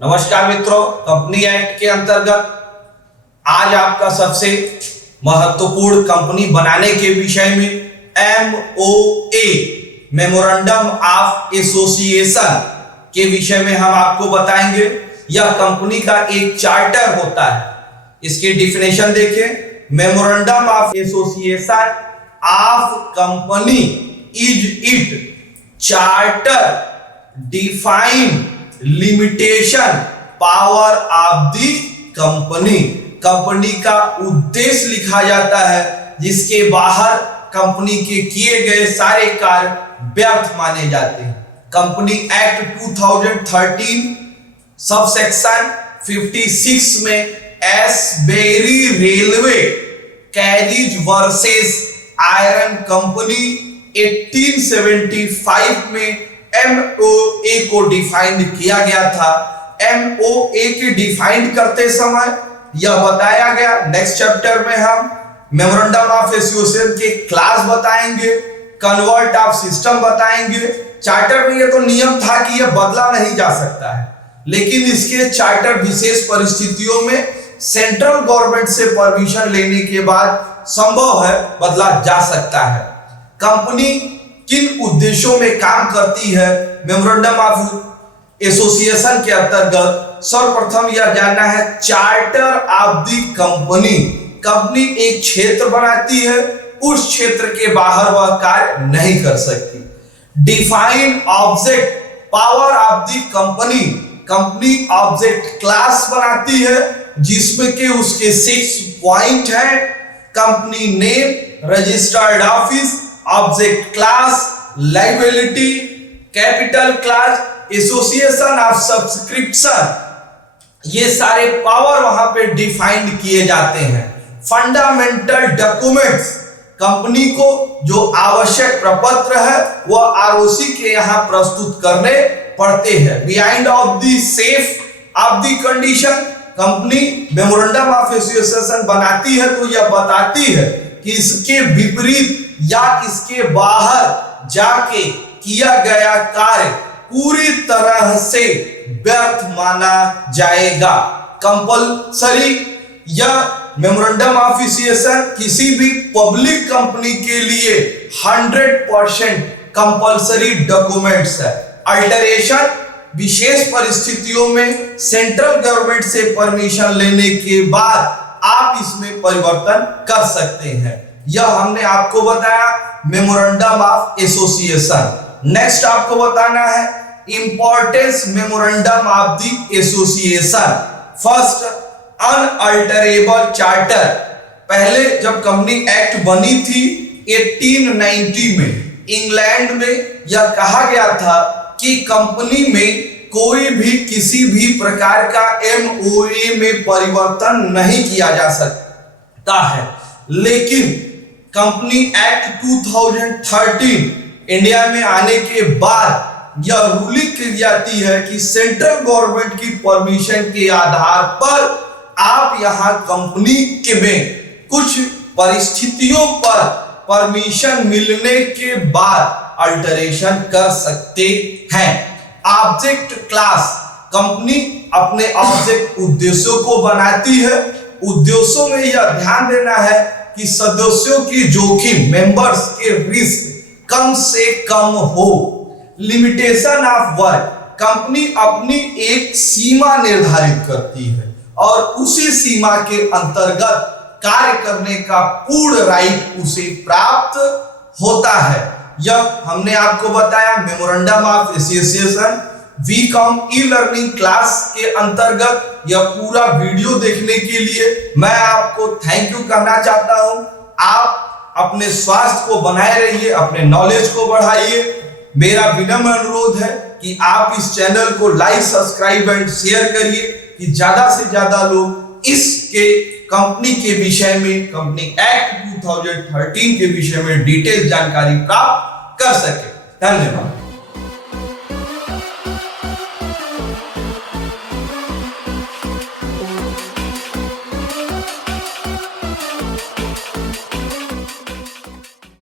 नमस्कार मित्रों, company act के अंतर्गत आज आपका सबसे महत्वपूर्ण कंपनी बनाने के विषय में MOA मेमोरेंडम ऑफ एसोसिएशन के विषय में हम आपको बताएंगे। यह कंपनी का एक चार्टर होता है। इसकी डिफिनेशन देखें। Memorandum of association of company is it charter define limitation power of the company. Company का उद्देश्य लिखा जाता है जिसके बाहर कंपनी के किए गए सारे कार्य व्यर्थ माने जाते हैं। कंपनी एक्ट 2013 सबसेक्शन 56 में Ashbury railway carriage versus iron company 1875 में MOA को डिफाइन किया गया था। MOA के डिफाइन करते समय यह बताया गया। नेक्स्ट चैप्टर में हम मेमोरेंडम ऑफ एसोसिएशन के क्लास बताएंगे, कन्वर्ट ऑफ सिस्टम बताएंगे। चार्टर में यह तो नियम था कि यह बदला नहीं जा सकता है, लेकिन इसके चार्टर विशेष परिस्थितियों में सेंट्रल गवर्नमेंट से परमिशन लेने के बाद संभव है बदला जा सकता है। कंपनी किन उद्देश्यों में काम करती है मेमोरेंडम ऑफ एसोसिएशन के अंतर्गत, सर्वप्रथम यह जानना है charter of the company. Company एक क्षेत्र बनाती है, उस क्षेत्र के बाहर वह कार्य नहीं कर सकती। Define object power of the company. Company object class बनाती है जिसमें के उसके 6 पॉइंट है। Company name, registered office, object class, liability, capital class, association of subscription, ये सारे पावर वहां पे डिफाइंड किए जाते हैं। फंडामेंटल डॉक्यूमेंट्स, कंपनी को जो आवश्यक प्रपत्र है वह ROC के यहां प्रस्तुत करने पड़ते हैं। Behind of the safe of the condition, company memorandum of association बनाती है तो यह बताती है कि इसके विपरीत या इसके बाहर जाके किया गया कार्य पूरी तरह से व्यर्थ माना जाएगा। कंपल्सरी यह मेमोरेंडम ऑफ एसोसिएशन किसी भी पब्लिक कंपनी के लिए 100% कंपल्सरी डॉक्यूमेंट्स है। अल्टरेशन, विशेष परिस्थितियों में सेंट्रल गवर्नमेंट से परमिशन लेने के बाद आप इसमें परिवर्तन कर सकते हैं। यह हमने आपको बताया मेमोरेंडम ऑफ एसोसिएशन। नेक्स्ट आपको बताना है importance memorandum of the association. First, unalterable charter. पहले जब कंपनी एक्ट बनी थी 1890 में, इंग्लैंड में यह कहा गया था कि कंपनी में कोई भी किसी भी प्रकार का MOA में परिवर्तन नहीं किया जा सकता है। लेकिन कंपनी एक्ट 2013 इंडिया में आने के बाद यह रूलिंग की जाती है कि सेंट्रल गवर्नमेंट की परमिशन के आधार पर आप यहां कंपनी के में कुछ परिस्थितियों पर परमिशन मिलने के बाद अल्टरेशन कर सकते हैं। ऑब्जेक्ट क्लास, कंपनी अपने ऑब्जेक्ट उद्देश्यों को बनाती है। उद्देश्यों में यह ध्यान देना है कि सदस्यों की जोखिम, मेंबर्स के रिस्क कम से कम हो। लिमिटेशन ऑफ वर्क, कंपनी अपनी एक सीमा निर्धारित करती है और उसी सीमा के अंतर्गत कार्य करने का पूर्ण राइट उसे प्राप्त होता है। यह हमने आपको बताया memorandum of association. WeCom e learning class के अंतर्गत यह पूरा वीडियो देखने के लिए मैं आपको थैंक यू कहना चाहता हूं। आप अपने स्वास्थ्य को बनाए रहिए, अपने नॉलेज को बढ़ाइए। मेरा विनम्र अनुरोध है कि आप इस चैनल को लाइक, सब्सक्राइब एंड शेयर करिए कि ज्यादा से ज्यादा लोग इसके कंपनी के विषय में, कंपनी एक्ट 2013 के विषय में डिटेल जानकारी प्राप्त कर सके। धन्यवाद।